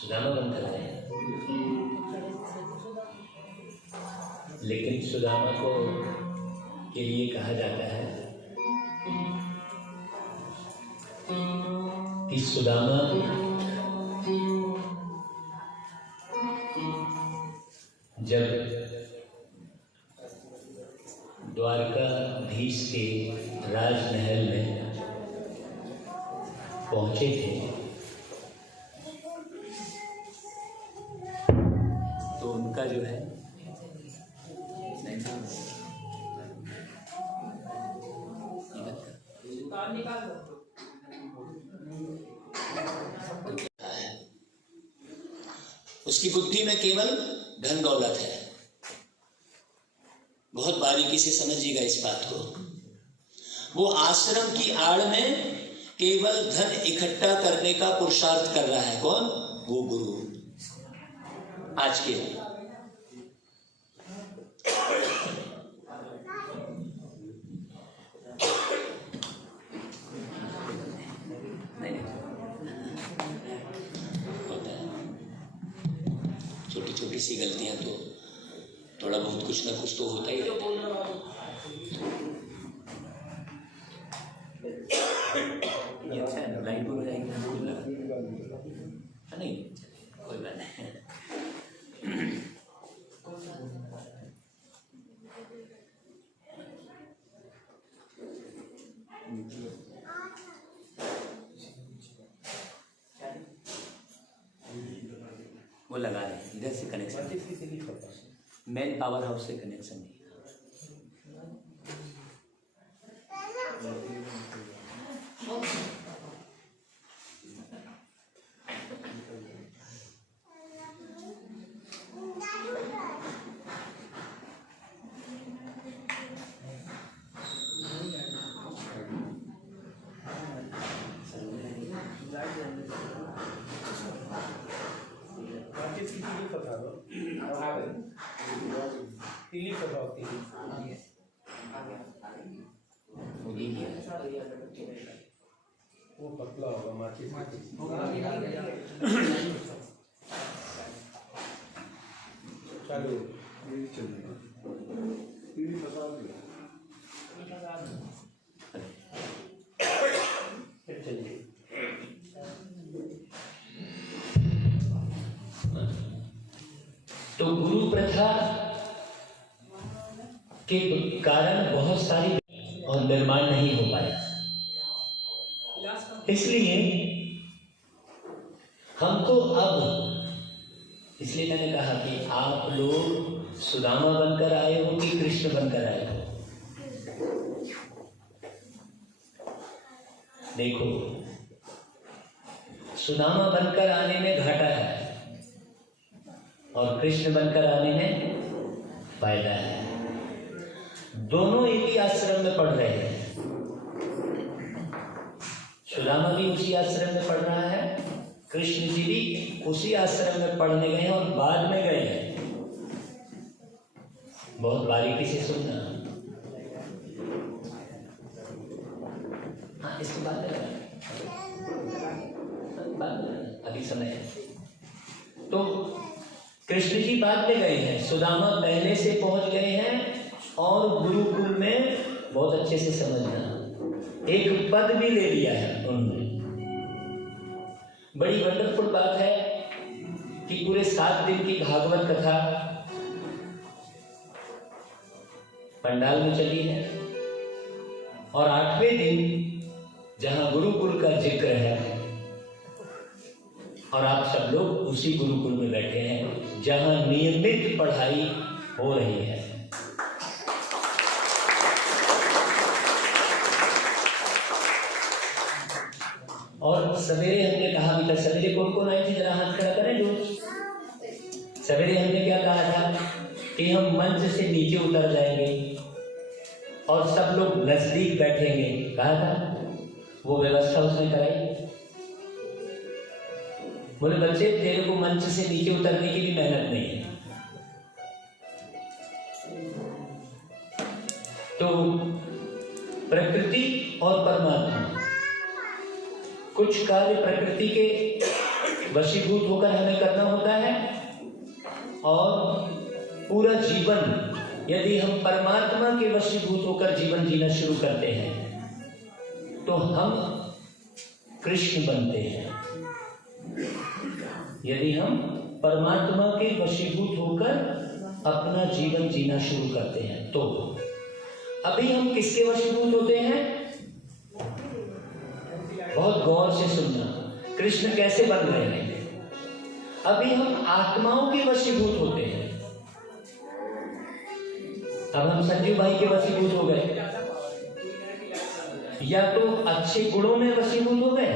सुदामा बनकर आए, लेकिन सुदामा को के लिए कहा जाता है कि सुदामा जब द्वारकाधीश के राजमहल में पहुंचे थे तो उनका जो है उसकी बुद्धि में केवल धन दौलत है। बहुत बारीकी से समझिएगा इस बात को। वो आश्रम की आड़ में केवल धन इकट्ठा करने का पुरुषार्थ कर रहा है। कौन? वो गुरु। आज के छोटी छोटी सी गलतियां तो थोड़ा बहुत कुछ ना कुछ तो होता ही रहता है। लाइन हो जाएगी नहीं, कोई बात नहीं। वो लगा रहे हैं इधर से कनेक्शन, मेन पावर हाउस से कनेक्शन नहीं। वो पतला होगा माचिस चालू चलिए। तो गुरु प्रथा के कारण बहुत सारी और निर्माण नहीं हो पाया। इसलिए हमको अब, इसलिए मैंने कहा कि आप लोग सुदामा बनकर आए हो कि कृष्ण बनकर आए हो। देखो, सुदामा बनकर आने में घाटा है और कृष्ण बनकर आने में फायदा है। दोनों एक ही आश्रम में पढ़ रहे हैं। सुदामा भी उसी आश्रम में पढ़ रहा है, कृष्ण जी भी उसी आश्रम में पढ़ने गए हैं और बाद में गए हैं। बहुत बारीकी से सुनना। हाँ, इसके बाद अभी समय है। तो कृष्ण जी बाद में गए हैं, सुदामा पहले से पहुंच गए हैं। और गुरुकुल में बहुत अच्छे से समझना, एक पद भी ले लिया है उन्होंने। बड़ी वंडरफुल बात है कि पूरे 7 दिन की भागवत कथा पंडाल में चली है और 8वें दिन जहां गुरुकुल का जिक्र है और आप सब लोग उसी गुरुकुल में बैठे हैं जहां नियमित पढ़ाई हो रही है। और सवेरे हमने कहा भी था, सवेरे कौन कौन आए थे जरा हाथ खड़ा करें जो। सवेरे हमने क्या कहा था कि हम मंच से नीचे उतर जाएंगे और सब लोग नजदीक बैठेंगे, कहा था। वो व्यवस्था उसने कराई। बोले बच्चे तेरे को मंच से नीचे उतरने की भी मेहनत नहीं है। तो प्रकृति और परमात्मा कुछ कार्य प्रकृति के वशीभूत होकर हमें करना होता है, और पूरा जीवन यदि हम परमात्मा के वशीभूत होकर जीवन जीना शुरू करते हैं तो हम कृष्ण बनते हैं। यदि हम परमात्मा के वशीभूत होकर अपना जीवन जीना शुरू करते हैं तो अभी हम किसके वशीभूत होते हैं? बहुत गौर से सुनना, कृष्ण कैसे बन रहे हैं? अभी हम आत्माओं के वशीभूत होते हैं। अब हम संजू भाई के वशीभूत हो गए, या तो अच्छे गुणों में वशीभूत हो गए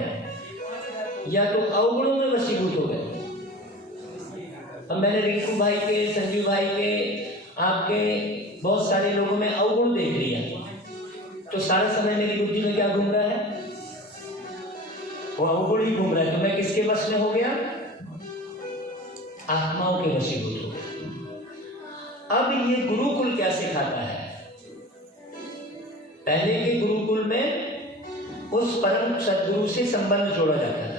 या तो अवगुणों में वशीभूत हो गए। अब मैंने रिंकू भाई के, संजू भाई के, आपके बहुत सारे लोगों में अवगुण देख लिया, तो सारा समय मेरी बुद्धि में क्या घूम रहा है? वो अवगुण ही घूम रहा है। तो मैं किसके वश में हो गया? आत्माओं के वशीभूत हो गया। अब ये गुरुकुल क्या सिखाता है? पहले के गुरुकुल में उस परम सद्गुरु से संबंध जोड़ा जाता था।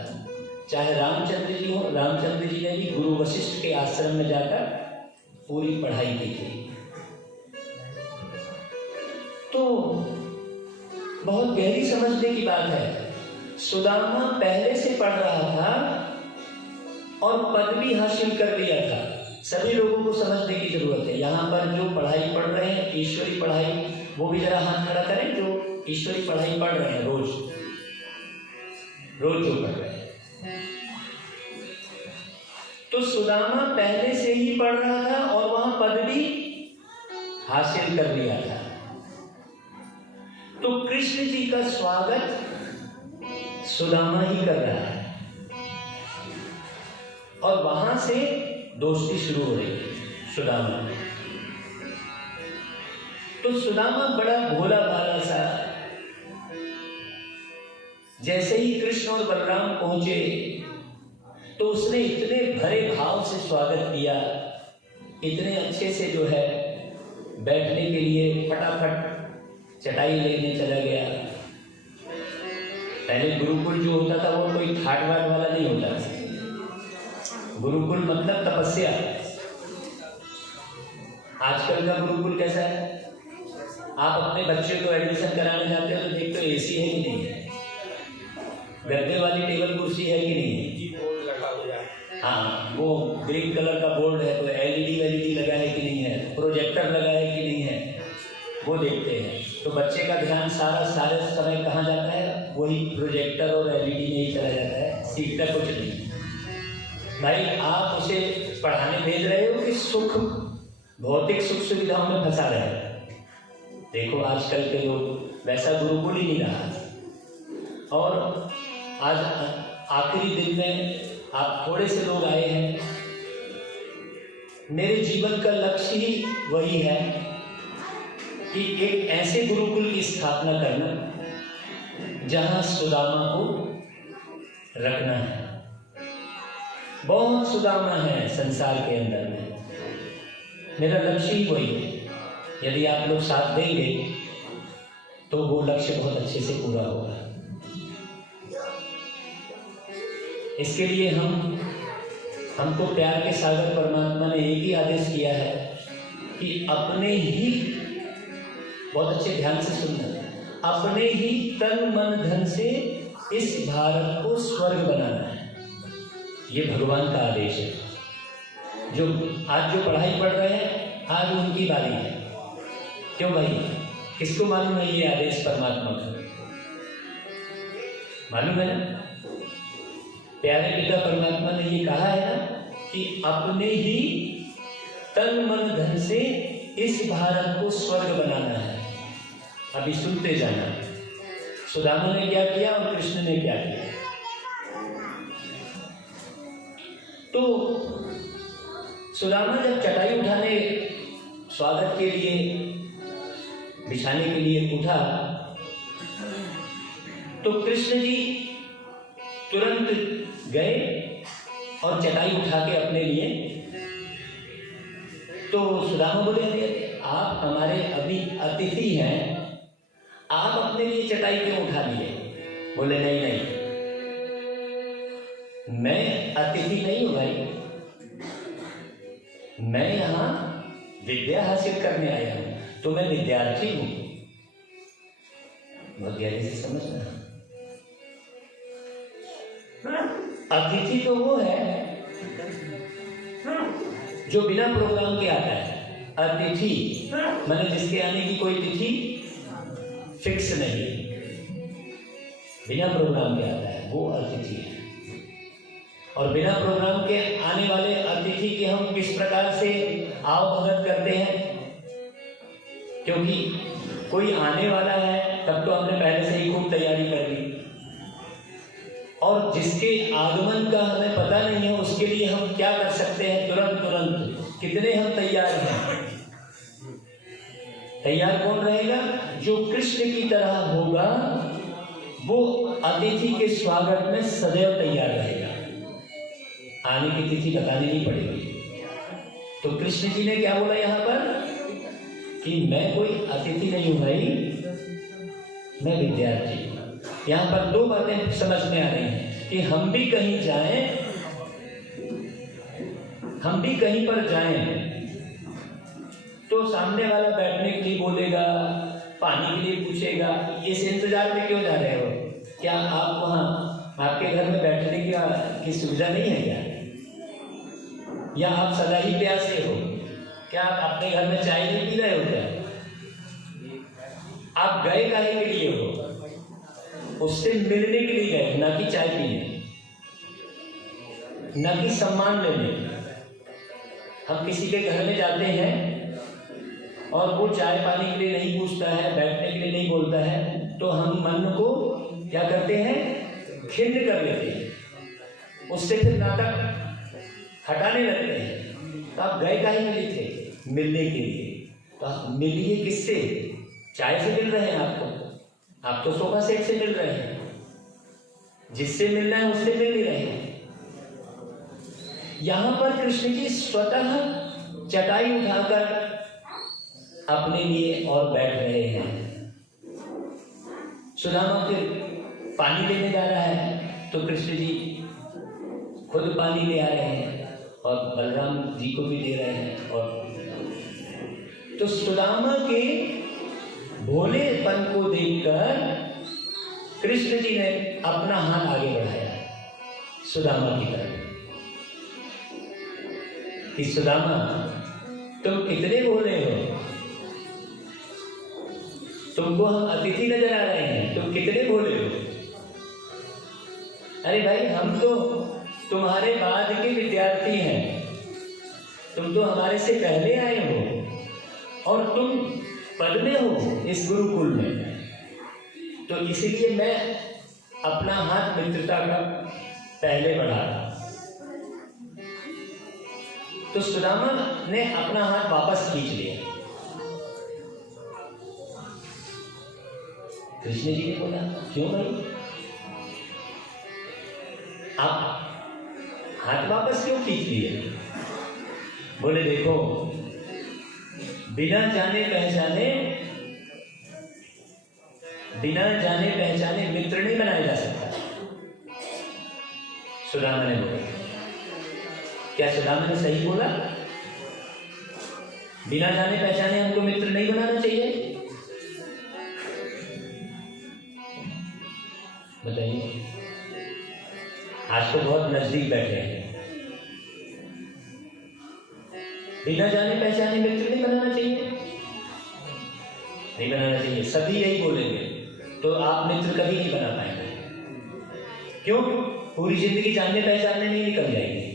चाहे रामचंद्र जी हो, रामचंद्र जी ने भी गुरु वशिष्ठ के आश्रम में जाकर पूरी पढ़ाई की थी। तो बहुत गहरी समझने की बात है। सुदामा पहले से पढ़ रहा था और पदवी हासिल कर लिया था। सभी लोगों को समझने की जरूरत है। यहाँ पर जो पढ़ाई पढ़ रहे हैं, ईश्वरी पढ़ाई, वो भी जरा हाथ खड़ा करें जो ईश्वरी पढ़ाई पढ़ रहे हैं, रोज जो पढ़ रहे हैं। तो सुदामा पहले से ही पढ़ रहा था और वहां पदवी हासिल कर लिया था। तो कृष्ण जी का स्वागत सुदामा ही कर रहा है और वहां से दोस्ती शुरू हो रही है सुदामा। तो सुदामा बड़ा भोला भाला सा, जैसे ही कृष्ण और बलराम पहुंचे तो उसने इतने भरे भाव से स्वागत किया, इतने अच्छे से जो है बैठने के लिए फटाफट चटाई लेने चला गया। पहले गुरुकुल जो होता था वो कोई ठाट वाट वाला नहीं होता था। गुरुकुल मतलब तपस्या। आजकल का गुरुकुल कैसा है? आप अपने बच्चे को एडमिशन कराने जाते हो तो देखते हो एसी है कि नहीं है, गद्दे वाली टेबल कुर्सी है कि नहीं है, हाँ वो ग्रीन कलर का बोर्ड है, तो एलईडी लगा है कि नहीं है, प्रोजेक्टर लगा है कि नहीं है, वो देखते हैं। तो बच्चे का ध्यान सारे समय कहाँ जाता है? वही प्रोजेक्टर और एलईडी में ही चला जाता है, सीखता कुछ नहीं। भाई आप उसे पढ़ाने भेज रहे हो कि भौतिक सुख सुविधाओं में फंसा रहे हैं? देखो आजकल के लोग वैसा गुरुकुल ही नहीं रहा। और आज आखिरी दिन में आप थोड़े से लोग आए हैं। मेरे जीवन का लक्ष्य ही वही है कि एक ऐसे गुरुकुल की स्थापना करना जहां सुदामा को रखना है। बहुत सुदामा है संसार के अंदर में, मेरा लक्ष्य ही वही है। यदि आप लोग साथ देंगे तो वो लक्ष्य बहुत अच्छे से पूरा होगा। इसके लिए हमको प्यार के सागर परमात्मा ने एक ही आदेश किया है कि अपने ही, बहुत अच्छे ध्यान से सुनना, अपने ही तन मन धन से इस भारत को स्वर्ग बनाना है। ये भगवान का आदेश है। जो आज जो पढ़ाई पढ़ रहे हैं, आज उनकी बारी है। क्यों भाई? किसको मालूम है ये आदेश परमात्मा का? मालूम है ना? प्यारे पिता परमात्मा ने ये कहा है ना कि अपने ही तन मन धन से इस भारत को स्वर्ग बनाना है। अभी सुनते जाना, सुदामा ने क्या किया और कृष्ण ने क्या किया। तो सुदामा जब चटाई उठाने स्वागत के लिए, बिछाने के लिए उठा तो कृष्ण जी तुरंत गए और चटाई उठा के अपने लिए। तो सुदामा बोले, आप हमारे अभी अतिथि हैं, आप अपने लिए चटाई क्यों उठा लिए? बोले नहीं, मैं अतिथि नहीं हूं भाई, मैं यहां विद्या हासिल करने आया हूं, तो मैं विद्यार्थी हूं। बहुत गहरे से समझना। अतिथि तो वो है जो बिना प्रोग्राम के आता है। अतिथि माने जिसके आने की कोई तिथि फिक्स नहीं, बिना प्रोग्राम के आता है, वो अतिथि है। और बिना प्रोग्राम के आने वाले अतिथि के हम किस प्रकार से आओ भगत करते हैं, क्योंकि कोई आने वाला है तब तो हमने पहले से ही खूब तैयारी कर ली, और जिसके आगमन का हमें पता नहीं है उसके लिए हम क्या कर सकते हैं, तुरंत कितने हम तैयार हैं। तैयार कौन रहेगा? जो कृष्ण की तरह होगा वो अतिथि के स्वागत में सदैव तैयार रहेगा, आने की तिथि बतानी नहीं पड़ेगी। तो कृष्ण जी ने क्या बोला यहाँ पर कि मैं कोई अतिथि नहीं हूं भाई, मैं विद्यार्थी हूं। यहाँ पर दो बातें समझ में आ रही हैं कि हम भी कहीं जाएं, हम भी कहीं पर जाएं तो सामने वाला बैठने के लिए बोलेगा, पानी के लिए पूछेगा, इस इंतजार में क्यों जा रहे हो? क्या आप वहां आपके घर में बैठने की सुविधा नहीं है क्या? या आप सदा ही प्यासे हो? क्या आप अपने घर में चाय नहीं पी रहे हो क्या? आप गए काहे के लिए हो? उससे मिलने के लिए गए, ना कि चाय पीने, ना कि सम्मान लेने। हम किसी के घर में जाते हैं और वो चाय पानी के लिए नहीं पूछता है, बैठने के लिए नहीं बोलता है, तो हम मन को क्या करते हैं, खिन्न कर लेते हैं, उससे फिर नाटक हटाने लगते हैं। तो आप गए काहे के लिए थे? मिलने के लिए। तो आप मिलिए किससे? चाय से मिल रहे हैं आपको, आप तो सोफा सेट से मिल रहे हैं, जिससे मिलना है उससे मिल नहीं रहे हैं। यहां पर कृष्ण जी स्वतः चटाई उठाकर अपने लिए और बैठ रहे हैं। सुदामा फिर पानी लेने जा रहा है तो कृष्ण जी खुद पानी ले आ रहे हैं और बलराम जी को भी दे रहे हैं। और तो सुदामा के भोलेपन को देखकर कृष्ण जी ने अपना हाथ आगे बढ़ाया सुदामा की तरफ कि सुदामा तुम कितने भोले हो, तुमको हम अतिथि नजर आ रहे हैं, तुम कितने भोले हो। अरे भाई हम तो तुम्हारे बाद के विद्यार्थी हैं, तुम तो हमारे से पहले आए हो और तुम पद में हो इस गुरुकुल में, तो इसलिए मैं अपना हाथ मित्रता का पहले बढ़ाया। तो सुदामा ने अपना हाथ वापस खींच लिया। कृष्ण जी ने बोला क्यों भाई, आप हाथ वापस क्यों खींच लिए? बोले देखो, बिना जाने पहचाने मित्र नहीं बनाया जा सकता। सुदामा ने बोला। क्या सुदामा ने सही बोला? बिना जाने पहचाने हमको मित्र नहीं बनाना चाहिए? बताइए। आज तो बहुत नजदीक बैठे हैं। बिना जाने पहचाने मित्र नहीं बनाना चाहिए, नहीं बनाना चाहिए। सभी यही बोलेंगे तो आप मित्र कभी नहीं बना पाएंगे। क्यों? पूरी जिंदगी जानने पहचानने में निकल जाएगी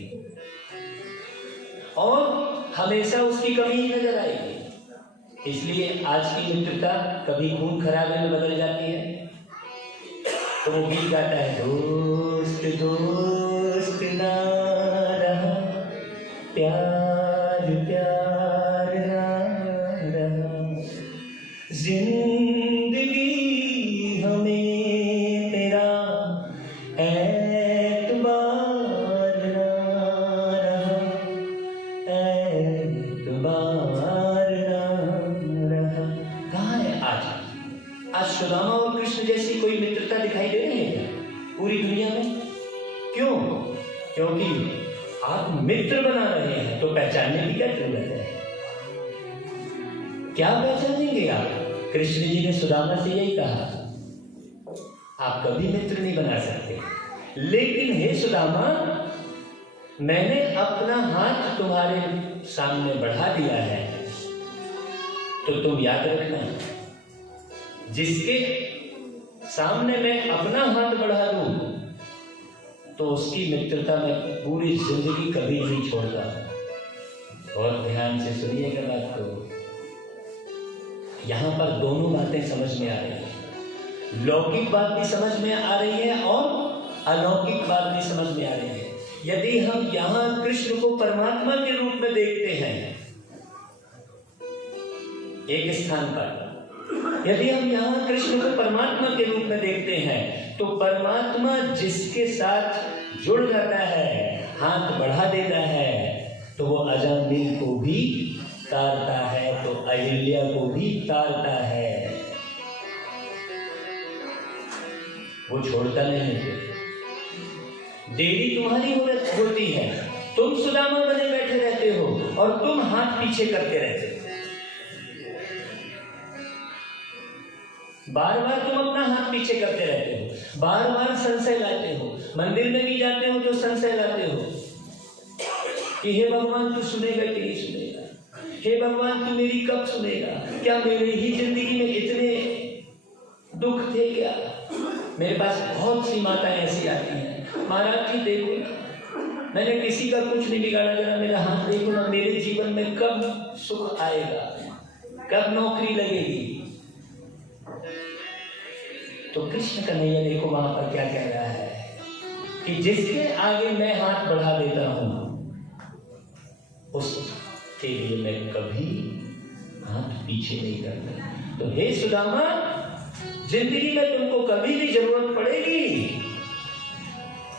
और हमेशा उसकी कमी ही नजर आएगी। इसलिए आज की मित्रता कभी खून खराबे में बदल जाती है। तो वो गीत गाता है, दोस्त दोस्त ना रहा, प्यार प्यार ना रहा, जिंदगी हमें तेरा एतबार ना रहा, एतबार ना रहा। कहाँ है आज सुदामा और कृष्ण जैसी कोई मित्रता दिखाई दे रही है क्या पूरी दुनिया में? क्यों? क्योंकि आप मित्र बना रहे हैं तो पहचानने की क्या जरूरत है? क्या पहचानेंगे आप? कृष्ण जी ने सुदामा से यही कहा, आप कभी मित्र नहीं बना सकते। लेकिन हे सुदामा, मैंने अपना हाथ तुम्हारे सामने बढ़ा दिया है, तो तुम याद रखना, जिसके सामने मैं अपना हाथ बढ़ा दूं तो उसकी मित्रता मैं पूरी जिंदगी कभी नहीं छोड़ता। और ध्यान से सुनिएगा बात को, यहां पर दोनों बातें समझ में आ रही है। लौकिक बात भी समझ में आ रही है और अलौकिक बात भी समझ में आ रही है। यदि हम यहां कृष्ण को परमात्मा के रूप में देखते हैं एक स्थान पर, यदि हम यहाँ कृष्ण को परमात्मा के रूप में देखते हैं, तो परमात्मा जिसके साथ जुड़ जाता है, हाथ बढ़ा देता है, तो वो अजामिल को भी तारता है, तो अहिल्या को भी तारता है, वो छोड़ता नहीं है। देरी तुम्हारी होती है, तुम सुदामा बने बैठे रहते हो और तुम हाथ पीछे करते रहते हो। बार बार तुम अपना हाथ पीछे करते रहते हो, बार बार संशय लाते हो, मंदिर में भी जाते हो तो संशय लाते हो कि हे भगवान तू सुनेगा कि नहीं सुनेगा, हे भगवान तू मेरी कब सुनेगा, क्या मेरी ही जिंदगी में इतने दुख थे क्या? मेरे पास बहुत सी माताएं ऐसी आती हैं, महाराज जी देखो मैंने किसी का कुछ नहीं बिगाड़ा, जरा मेरा हाथ देखो ना, मेरे जीवन में कब सुख आएगा, कब नौकरी लगेगी। तो कृष्ण कन्हैया देखो वहां पर क्या कह रहा है कि जिसके आगे मैं हाथ बढ़ा देता हूं उसके लिए मैं कभी हाथ पीछे नहीं करता। तो हे सुदामा, जिंदगी में तुमको कभी भी जरूरत पड़ेगी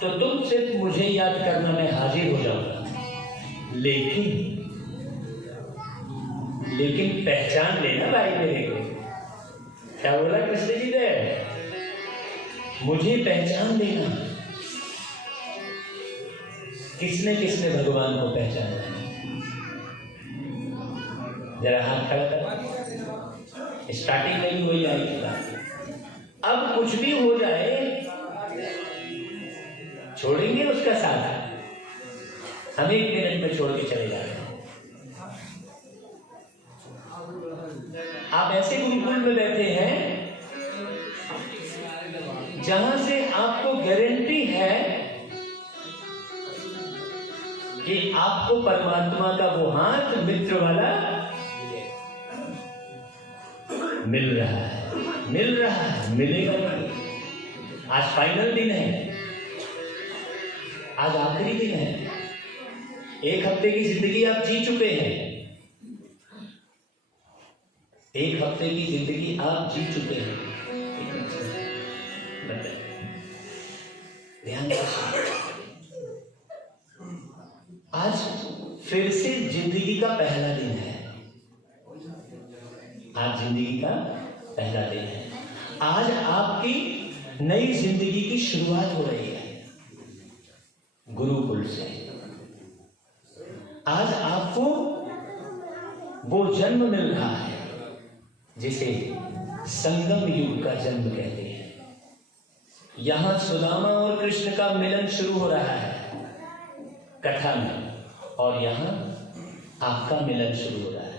तो तुम सिर्फ मुझे याद करना, मैं हाजिर हो जाऊंगा। लेकिन पहचान लेना भाई मेरे को। क्या बोला कृष्ण जी ने? मुझे पहचान लेना। किसने किसने भगवान को पहचाना? जरा हाथ खड़ा कर। स्टार्टिंग में भी वही आई थी बात। अब कुछ भी हो जाए छोड़ेंगे उसका साथ, हम 1 मिनट में छोड़ के चले जा रहे हैं। आप ऐसे गुरुकुल में बैठे हैं जहां से आपको गारंटी है कि आपको परमात्मा का वो हाथ मित्र वाला मिल रहा है, मिलेगा नहीं। आज फाइनल दिन है, आज आखिरी दिन है। 1 हफ्ते की जिंदगी आप जी चुके हैं, 1 हफ्ते की जिंदगी आप जी चुके हैं। ध्यान से आज फिर से जिंदगी का पहला दिन है। आज जिंदगी का पहला दिन है। आज आपकी नई जिंदगी की शुरुआत हो रही है गुरुकुल से। आज आपको वो जन्म मिल रहा है जिसे संगम युग का जन्म कहते हैं। यहां सुदामा और कृष्ण का मिलन शुरू हो रहा है कथा में, और यहां आपका मिलन शुरू हो रहा है।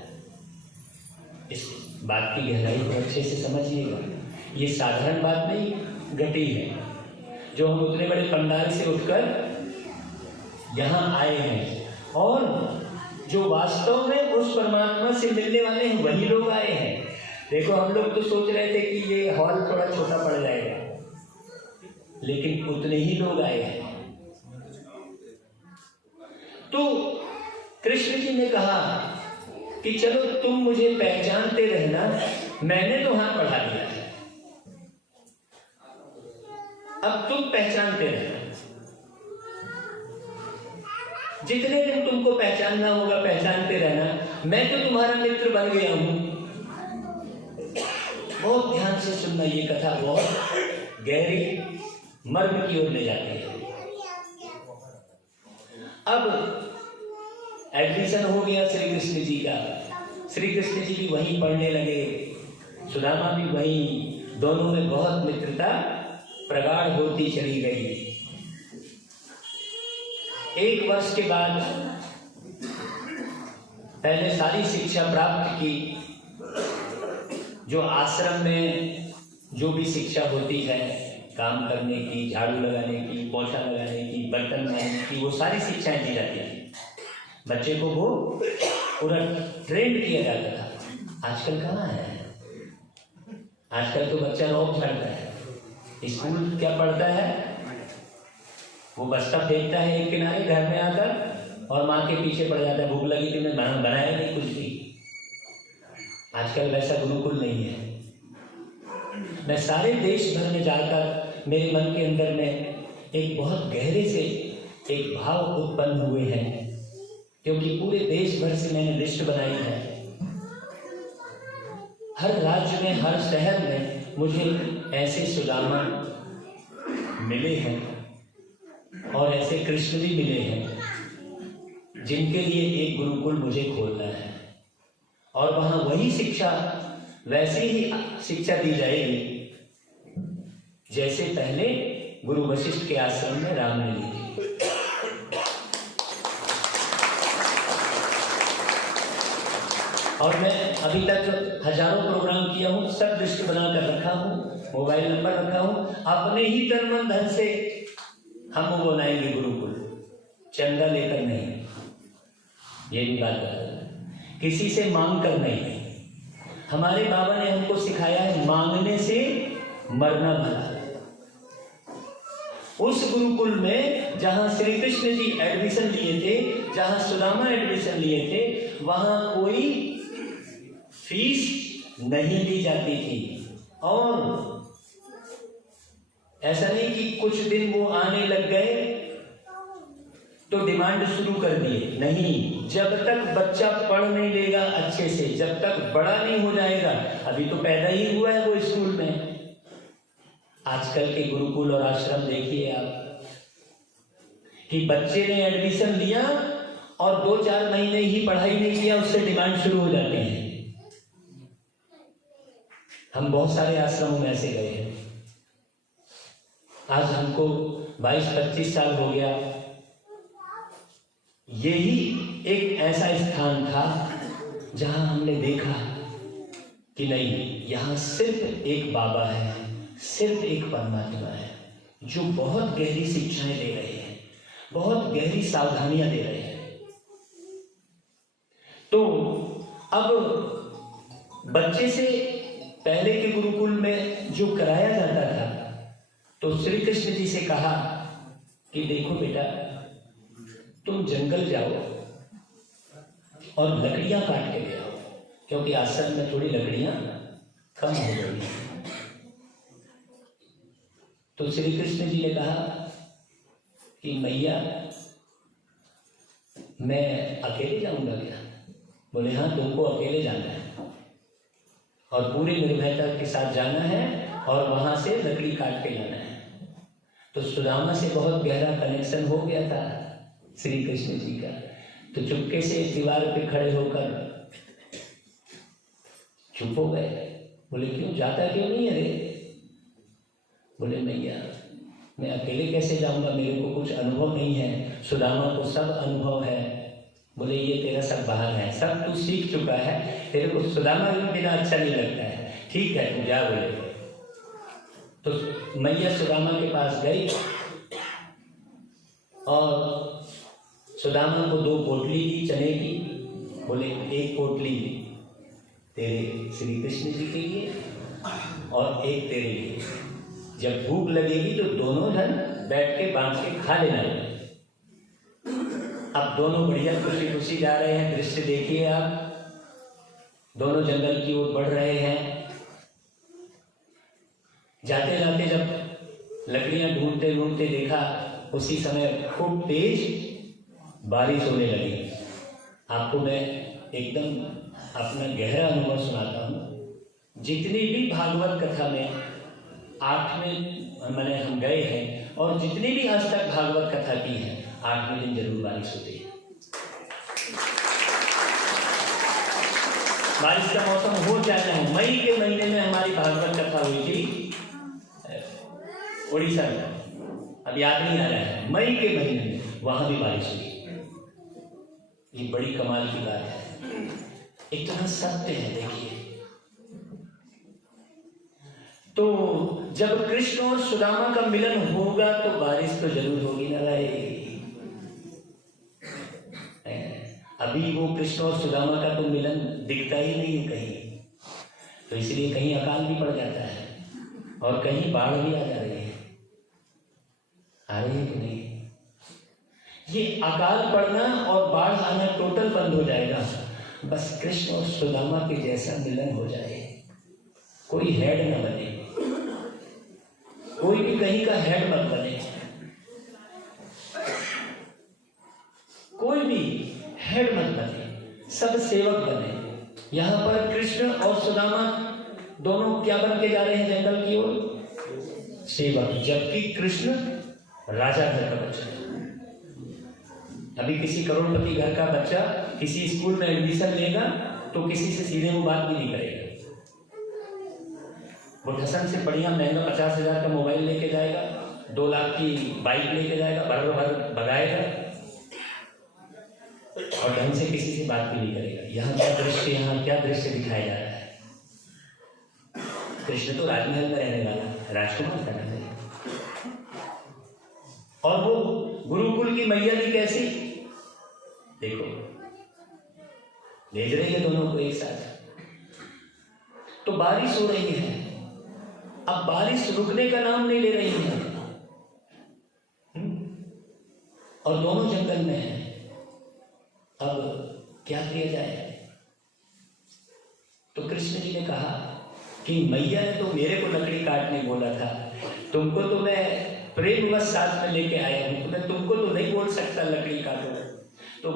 इस बात की गहराई को अच्छे से समझिएगा। ये साधारण बात नहीं घटी है, जो हम उतने बड़े पंडाल से उठकर यहां आए हैं, और जो वास्तव में उस परमात्मा से मिलने वाले हैं वही लोग आए हैं। देखो, हम लोग तो सोच रहे थे कि ये हॉल थोड़ा छोटा पड़ जाएगा, लेकिन उतने ही लोग आए हैं। तो कृष्ण जी ने कहा कि चलो तुम मुझे पहचानते रहना, मैंने तो हाथ बढ़ा दिया है, अब तुम पहचानते रहना। जितने दिन तुमको पहचानना होगा पहचानते रहना। मैं तो तुम्हारा मित्र बन गया हूं। बहुत ध्यान से सुनना, ये कथा बहुत गहरी मर्म की ओर ले जाती है। अब एडमिशन हो गया श्री कृष्ण जी का, श्री कृष्ण जी भी वहीं पढ़ने लगे, सुदामा भी वहीं, दोनों में बहुत मित्रता प्रगाढ़ होती चली गई। एक वर्ष के बाद पहले सारी शिक्षा प्राप्त की, जो आश्रम में जो भी शिक्षा होती है, काम करने की, झाड़ू लगाने की, पोछा लगाने की, बर्तन मांजने की, वो सारी शिक्षाएं दी जाती थी। बच्चे को वो पूरा ट्रेंड किया जाता था। आजकल कहाँ है? आजकल तो बच्चा रौब चढ़ता है, स्कूल क्या पढ़ता है, वो बस्ता फेंकता है एक किनारे घर में आकर और माँ के पीछे पड़ जाता है, भूख लगी थी मैं बनाया नहीं कुछ भी। आजकल वैसा गुरुकुल नहीं है। मैं सारे देश भर में जाकर मेरे मन के अंदर में एक बहुत गहरे से एक भाव उत्पन्न हुए हैं, क्योंकि पूरे देश भर से मैंने लिस्ट बनाई है। हर राज्य में, हर शहर में मुझे ऐसे सुदामा मिले हैं और ऐसे कृष्ण भी मिले हैं, जिनके लिए एक गुरुकुल मुझे खोलना है और वहां वही शिक्षा, वैसे ही शिक्षा दी जाएगी जैसे पहले गुरु वशिष्ठ के आश्रम में राम ने ली थी। और मैं अभी तक हजारों प्रोग्राम किया हूँ, सब लिस्ट बनाकर रखा हूँ, मोबाइल नंबर रखा हूँ। अपने ही तन मन धन से हम वो बनाएंगे गुरुकुल, चंदा लेकर नहीं, ये भी बात है, किसी से मांग कर नहीं। हमारे बाबा ने हमको सिखाया है मांगने से मरना भला। उस गुरुकुल में जहां श्री कृष्ण जी एडमिशन लिए थे, जहां सुदामा एडमिशन लिए थे, वहां कोई फीस नहीं दी जाती थी। और ऐसा नहीं कि कुछ दिन वो आने लग गए तो डिमांड शुरू कर दिए, नहीं, जब तक बच्चा पढ़ नहीं लेगा अच्छे से, जब तक बड़ा नहीं हो जाएगा, अभी तो पैदा ही हुआ है वो स्कूल में। आजकल के गुरुकुल और आश्रम देखिए आप, कि बच्चे ने एडमिशन लिया और 2-4 महीने ही पढ़ाई नहीं किया, उससे डिमांड शुरू हो जाती है। हम बहुत सारे आश्रमों में ऐसे गए हैं। आज हमको 22-25 साल हो गया। यही एक ऐसा स्थान था जहां हमने देखा कि नहीं, यहाँ सिर्फ एक बाबा है, सिर्फ एक परमात्मा है, जो बहुत गहरी शिक्षाएं दे रहे हैं, बहुत गहरी सावधानियां दे रहे हैं। तो अब बच्चे से पहले के गुरुकुल में जो कराया जाता था, तो श्री कृष्ण जी से कहा कि देखो बेटा, तुम जंगल जाओ और लकड़ियां काट के ले आओ, क्योंकि आश्रम में थोड़ी लकड़ियां कम हो गई। तो श्री कृष्ण जी ने कहा कि मैया, मैं अकेले जाऊंगा क्या? बोले हाँ, तुमको अकेले जाना है और पूरी निर्भयता के साथ जाना है और वहां से लकड़ी काट के लाना है। तो सुदामा से बहुत गहरा कनेक्शन हो गया था श्री कृष्ण जी का। तो चुपके से दीवार पे खड़े होकर चुप हो गए। बोले क्यों, जाता क्यों नहीं है रे? बोले मैया, मैं अकेले कैसे जाऊंगा, मेरे को कुछ अनुभव नहीं है, सुदामा को सब अनुभव है। बोले ये तेरा सब बहाना है, सब तू सीख चुका है, तेरे को सुदामा के बिना अच्छा नहीं लगता है, ठीक है तू जा। बोले तो मैया सुदामा के पास गई और सुदामा को 2 पोटली दी चने की। बोले एक पोटली तेरे श्री कृष्ण जी के लिए और एक तेरे लिए, जब भूख लगेगी तो दोनों जन बैठ के बांध के खा लेना। अब दोनों बढ़िया खुशी खुशी जा रहे हैं। दृश्य देखिए आप, दोनों जंगल की ओर बढ़ रहे हैं। जाते जाते जब लकड़ियां ढूंढते ढूंढते देखा, उसी समय खूब तेज बारिश होने लगी। आपको मैं एकदम अपना गहरा अनुभव सुनाता हूँ। जितनी भी भागवत कथा में 8 में मैंने हम गए हैं और जितनी भी आज तक भागवत कथा की है, 8वें दिन जरूर बारिश होती है। बारिश का मौसम हो जाना है। मई के महीने में हमारी भागवत कथा हुई थी उड़ीसा में, अब याद नहीं आ रहा है, मई के महीने में वहां भी बारिश हुई। ये बड़ी कमाल की बात है, एक तरह सत्य है। देखिए, तो जब कृष्ण और सुदामा का मिलन होगा तो बारिश तो जरूर होगी ना भाई। अभी वो कृष्ण और सुदामा का तो मिलन दिखता ही नहीं है कहीं, तो इसलिए कहीं अकाल भी पड़ जाता है और कहीं बाढ़ भी आ जा रही है। आ रही है कि नहीं? ये अकाल पड़ना और बाढ़ आना टोटल बंद हो जाएगा, बस कृष्ण और सुदामा के जैसा मिलन हो जाए। कोई हेड न बने, कोई भी कहीं का हेड मत बने, कोई भी हेड मत बने, सब सेवक बने। यहां पर कृष्ण और सुदामा दोनों क्या बन के जा रहे हैं जंगल की ओर? सेवक। जबकि कृष्ण राजा घर का बच्चा। अभी किसी करोड़पति घर का बच्चा किसी स्कूल में एडमिशन लेगा तो किसी से सीधे वो बात भी नहीं करेगा। वो ढसन से बढ़िया महंगा 50,000 का मोबाइल लेके जाएगा, 2 लाख की बाइक लेके जाएगा, भर भर भगाएगा और ढंग से किसी से बात भी नहीं करेगा। यहाँ क्या दृश्य दिखाया जा रहा है? कृष्ण तो राजमहल में रहने वाला राजकुमार था। और वो गुरुकुल की मैया भी कैसी, देखो भेज रही है दोनों को एक साथ। तो बारिश हो रही है, अब बारिश रुकने का नाम नहीं ले रही है और दोनों जंगल में है। अब क्या किया जाए? तो कृष्ण जी ने कहा कि मैया ने तो मेरे को लकड़ी काटने बोला था, तुमको तो मैं प्रेमवश साथ में लेके आया हूं, तो मैं तुमको तो नहीं बोल सकता लकड़ी काटो। तो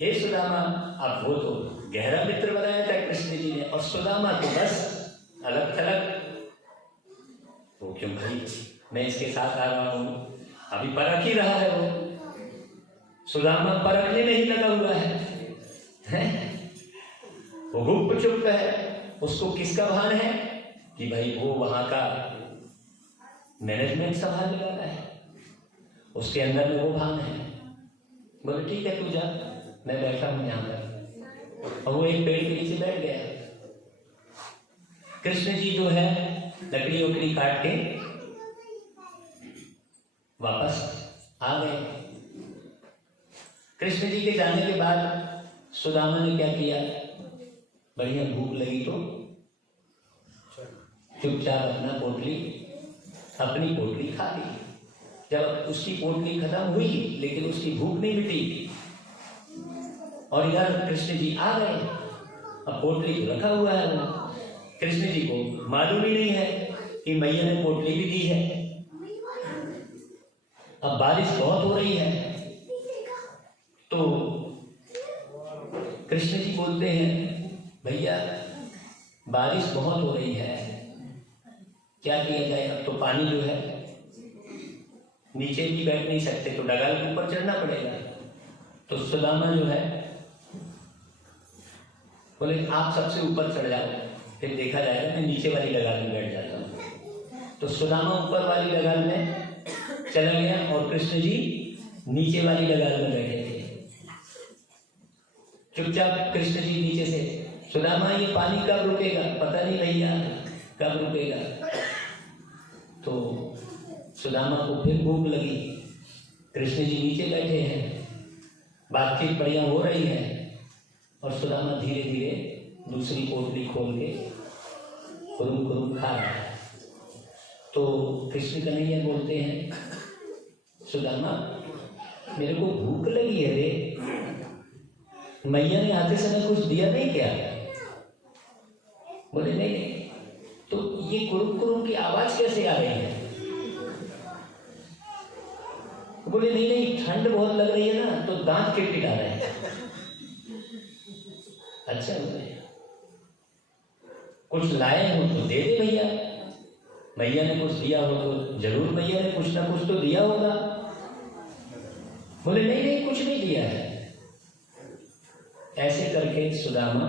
हे सुदामा, अब वो तो गहरा मित्र बनाया था कृष्ण जी ने, और सुदामा तो बस अलग थलग। वो क्यों भाई, मैं इसके साथ आ रहा हूं, अभी परख ही रहा है वो। सुदामा परखने में ही लगा हुआ है? वो गुप्त चुप है। उसको किसका भान है कि भाई वो वहां का मैनेजमेंट संभालने वाला है, उसके अंदर में वो भान है। बोले ठीक है तू जा, मैं बैठा हूं यहाँ पर। और वो एक पेड़ के नीचे बैठ गया। कृष्ण जी जो है लकड़ी उकड़ी काट के वापस आ गए। कृष्ण जी के जाने के बाद सुदामा ने क्या किया? बढ़िया भूख लगी तो चुपचाप अपनी पोटली खा ली। जब उसकी पोटली खत्म हुई लेकिन उसकी भूख नहीं मिटी, और इधर कृष्ण जी आ गए। अब पोटली तो रखा हुआ है, वो कृष्ण जी को मालूम ही नहीं है कि मैया ने पोटली भी दी है। अब बारिश बहुत हो रही है तो कृष्ण जी बोलते हैं भैया बारिश बहुत हो रही है, क्या किया जाए? अब तो पानी जो है नीचे भी बैठ नहीं सकते, तो डगाल के ऊपर चढ़ना पड़ेगा। तो सुदामा जो है बोले आप सबसे ऊपर चढ़ जाओ, फिर देखा जाएगा, मैं नीचे वाली डगाल में बैठ जाता हूँ। तो सुदामा ऊपर वाली डगाल में चला गया और कृष्ण जी नीचे वाली डगाल में बैठे थे। चुपचाप कृष्ण जी नीचे से, सुदामा ये पानी कब रुकेगा? पता नहीं भैया कब रुकेगा। तो सुदामा को फिर भूख लगी, कृष्ण जी नीचे बैठे हैं, बातचीत बढ़िया हो रही है, और सुदामा धीरे धीरे दूसरी पोटली खोल के खुरुम खुरुम खा रहा है। तो कृष्ण कन्हैया बोलते हैं सुदामा मेरे को भूख लगी है रे, मैया ने आते समय कुछ दिया नहीं क्या? बोले नहीं नहीं। तो ये कुरुम कुरुम की आवाज कैसे आ रही है? बोले नहीं नहीं, ठंड बहुत लग रही है ना, तो दांत किटकिटा रहे हैं। अच्छा बोले कुछ लाए हो तो दे दे भैया, मैया ने कुछ दिया हो तो जरूर मैया ने कुछ ना कुछ तो दिया होगा। बोले नहीं नहीं कुछ नहीं दिया है। ऐसे करके सुदामा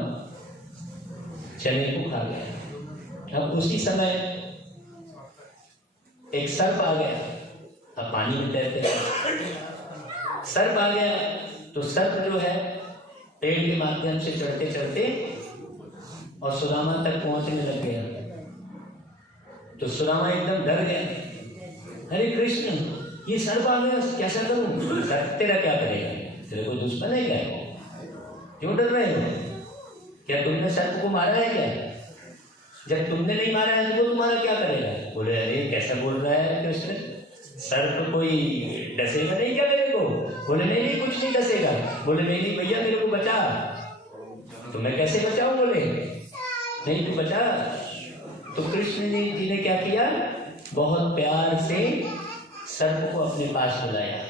चने को खा गया। अब उसी समय एक सर्प आ गया। अब पानी में तैरते सर्प आ गया तो सर्प जो है पेड़ के माध्यम से चढ़ते चढ़ते और सुदामा तक पहुंचने लग गया। तो सुदामा एकदम डर गया, अरे कृष्ण ये सर्प आ गया, कैसा करूं? सर्प तेरा क्या करेगा? तेरे को दुश्मन है क्या? क्यों डर रहे हो? क्या तुमने सर्प को मारा है क्या? जब तुमने नहीं मारा है तो वो तुम्हारा क्या करेगा? बोले अरे कैसा बोल रहा है कृष्ण, सर्प कोई डसेगा नहीं क्या मेरे को? बोले नहीं नहीं कुछ नहीं डसेगा। बोले नहीं नहीं भैया मेरे को बचा। तो मैं कैसे बचाऊं? बोले नहीं तू बचा। तो कृष्ण जी ने क्या किया, बहुत प्यार से सर्प को अपने पास बुलाया,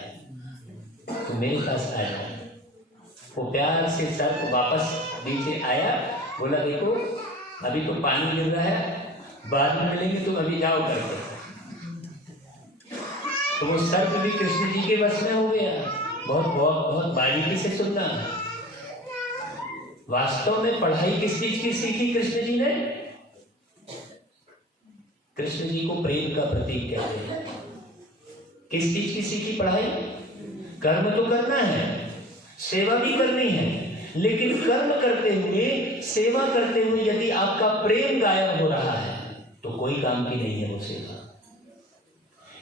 तो मेरे पास आया। वो प्यार से सर्प वापस नीचे आया, बोला देखो अभी तो पानी गिर रहा है, बाद में मिलेंगे, तुम अभी जाओ करके। तो वो सर्प भी कृष्ण जी के वश में हो गया। बहुत बहुत बहुत बारीकी से सुनना। वास्तव में पढ़ाई किस चीज की सीखी कृष्ण जी ने? कृष्ण जी को प्रेम का प्रतीक कहते हैं। किस चीज की सीखी पढ़ाई? कर्म तो करना है, सेवा भी करनी है, लेकिन कर्म करते हुए, सेवा करते हुए यदि आपका प्रेम गायब हो रहा है तो कोई काम की नहीं है वो सेवा।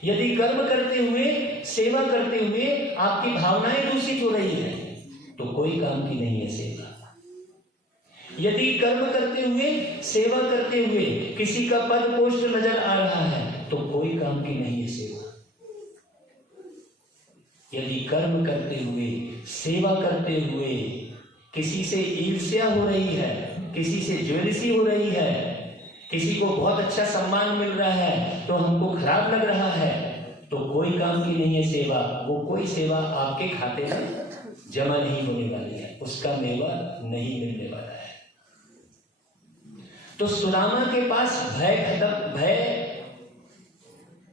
यदि कर्म करते हुए, सेवा करते हुए आपकी भावनाएं दूषित हो रही है तो कोई काम की नहीं है सेवा। यदि कर्म करते हुए, सेवा करते हुए किसी का पद पोस्ट नजर आ रहा है तो कोई काम की नहीं है सेवा। यदि कर्म करते हुए, सेवा करते हुए किसी से ईर्ष्या हो रही है, किसी से ज्वेलसी हो रही है, किसी को बहुत अच्छा सम्मान मिल रहा है तो हमको खराब लग रहा है, तो कोई काम की नहीं है सेवा। वो कोई सेवा आपके खाते में जमा नहीं होने वाली है, उसका मेवा नहीं मिलने वाला है। तो सुदामा के पास भय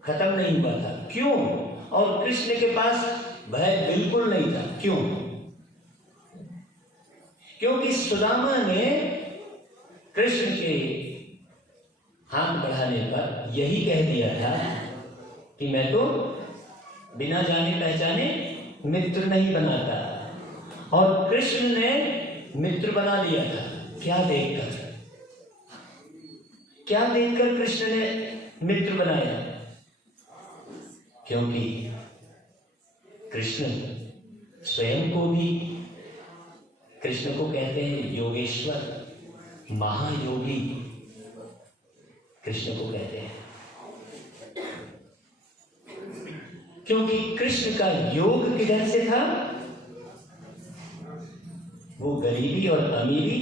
खत्म नहीं हुआ था। क्यों? और कृष्ण के पास भय बिल्कुल नहीं था। क्यों? क्योंकि सुदामा ने कृष्ण के हाथ बढ़ाने पर यही कह दिया था कि मैं तो बिना जाने पहचाने मित्र नहीं बनाता, और कृष्ण ने मित्र बना लिया था। क्या देखकर कृष्ण ने मित्र बनाया? क्योंकि कृष्ण स्वयं को भी, कृष्ण को कहते हैं योगेश्वर, महायोगी कृष्ण को कहते हैं। क्योंकि कृष्ण का योग किधर से था? वो गरीबी और अमीरी,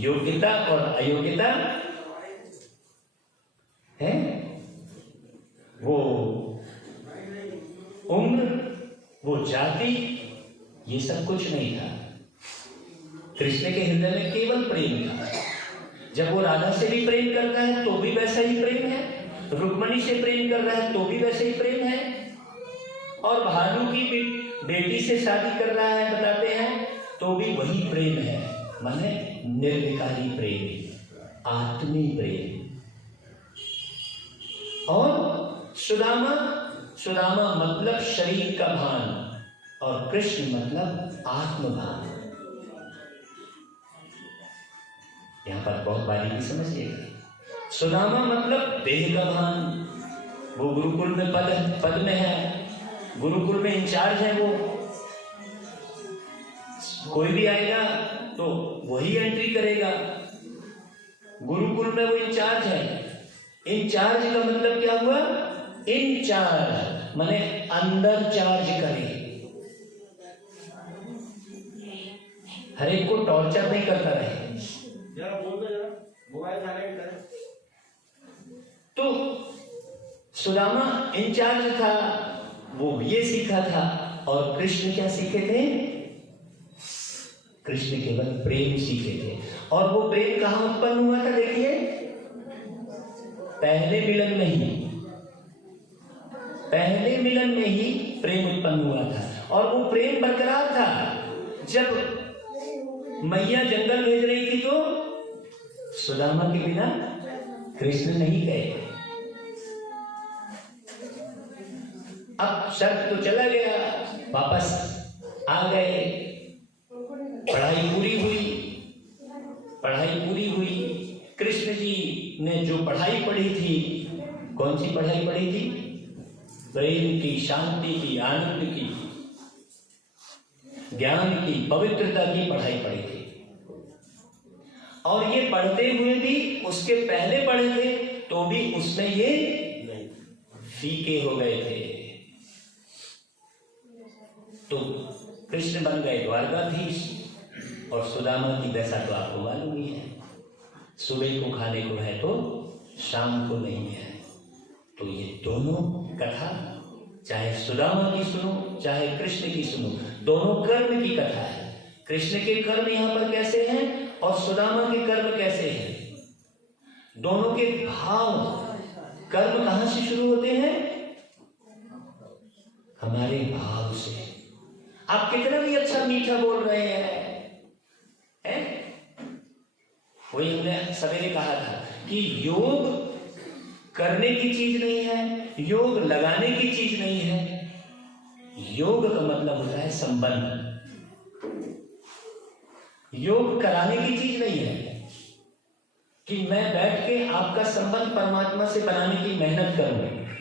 योग्यता और अयोग्यता है, वो उम्र, वो जाति, ये सब कुछ नहीं था। कृष्ण के हृदय में केवल प्रेम था। जब वो राधा से भी प्रेम करता है तो भी वैसा ही प्रेम है, रुक्मणी से प्रेम कर रहा है तो भी वैसा ही प्रेम है, और भानु की बेटी से शादी कर रहा है बताते हैं तो भी वही प्रेम है। माने निर्विकारी प्रेम, आत्मी प्रेम। और सुदामा मतलब शरीर का भान, और कृष्ण मतलब आत्मभान। यहां पर बहुत बारीकी समझिएगा। सुदामा मतलब देह का भान। वो गुरुकुल में पद में है, गुरुकुल में इंचार्ज है। वो कोई भी आएगा तो वही एंट्री करेगा। गुरुकुल में वो इंचार्ज है। इंचार्ज का मतलब क्या हुआ? इंचार्ज माने अंदर चार्ज करे, हर एक को टॉर्चर नहीं करता रहे। तो सुदामा इंचार्ज था, वो ये सीखा था। और कृष्ण क्या सीखे थे? कृष्ण केवल प्रेम सीखे थे। और वो प्रेम कहां उत्पन्न हुआ था? देखिए, पहले मिलन में ही प्रेम उत्पन्न हुआ था और वो प्रेम बरकरार था। जब मैया जंगल भेज रही थी तो सुदामा के बिना कृष्ण नहीं गए। अब शर्त तो चला गया, वापस आ गए, पढ़ाई पूरी हुई। कृष्ण जी ने जो पढ़ाई पढ़ी थी, कौन सी पढ़ाई पढ़ी थी? प्रेम की, शांति की, आनंद की, ज्ञान की, पवित्रता की पढ़ाई पढ़ी थी। और ये पढ़ते हुए भी, उसके पहले पढ़े थे तो भी उसमें ये फीके हो गए थे। तो कृष्ण बन गए द्वारकाधीश और सुदामा की दशा तो आपको मालूम ही है, सुबह को खाने को है तो शाम को नहीं है। तो ये दोनों कथा, चाहे सुदामा की सुनो चाहे कृष्ण की सुनो, दोनों कर्म की कथा है। कृष्ण के कर्म यहाँ पर कैसे हैं और सुदामा के कर्म कैसे हैं, दोनों के भाव। कर्म कहां से शुरू होते हैं? हमारे भाव से। आप कितना भी अच्छा मीठा बोल रहे हैं, वही हमने सवेरे कहा था कि योग करने की चीज नहीं है, योग लगाने की चीज नहीं है। योग का मतलब होता है संबंध। योग कराने की चीज नहीं है कि मैं बैठ के आपका संबंध परमात्मा से बनाने की मेहनत करूं।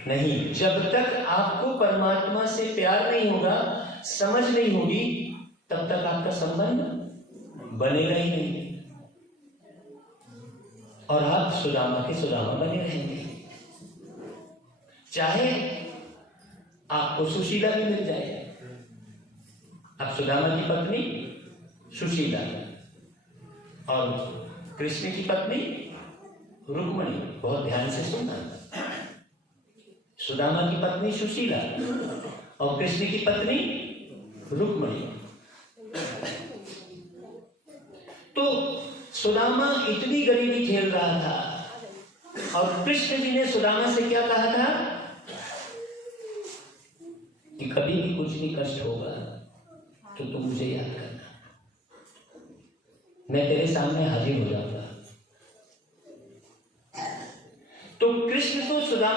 नहीं, जब तक आपको परमात्मा से प्यार नहीं होगा, समझ नहीं होगी, तब तक आपका संबंध बनेगा ही नहीं और आप सुदामा के सुदामा बने रहेंगे। चाहे आपको सुशीला भी मिल जाए। अब सुदामा की पत्नी सुशीला और कृष्ण की पत्नी रुक्मणी, बहुत ध्यान से सुनना। सुदामा की पत्नी सुशीला और कृष्ण की पत्नी रुक्मणी। तो सुदामा इतनी गरीबी झेल रहा था और कृष्ण जी ने सुदामा से क्या कहा था कि कभी भी कुछ भी कष्ट होगा तो तुम मुझे याद करना, मैं तेरे सामने हाजिर हो जाऊंगा। तो कृष्ण तो सुदामा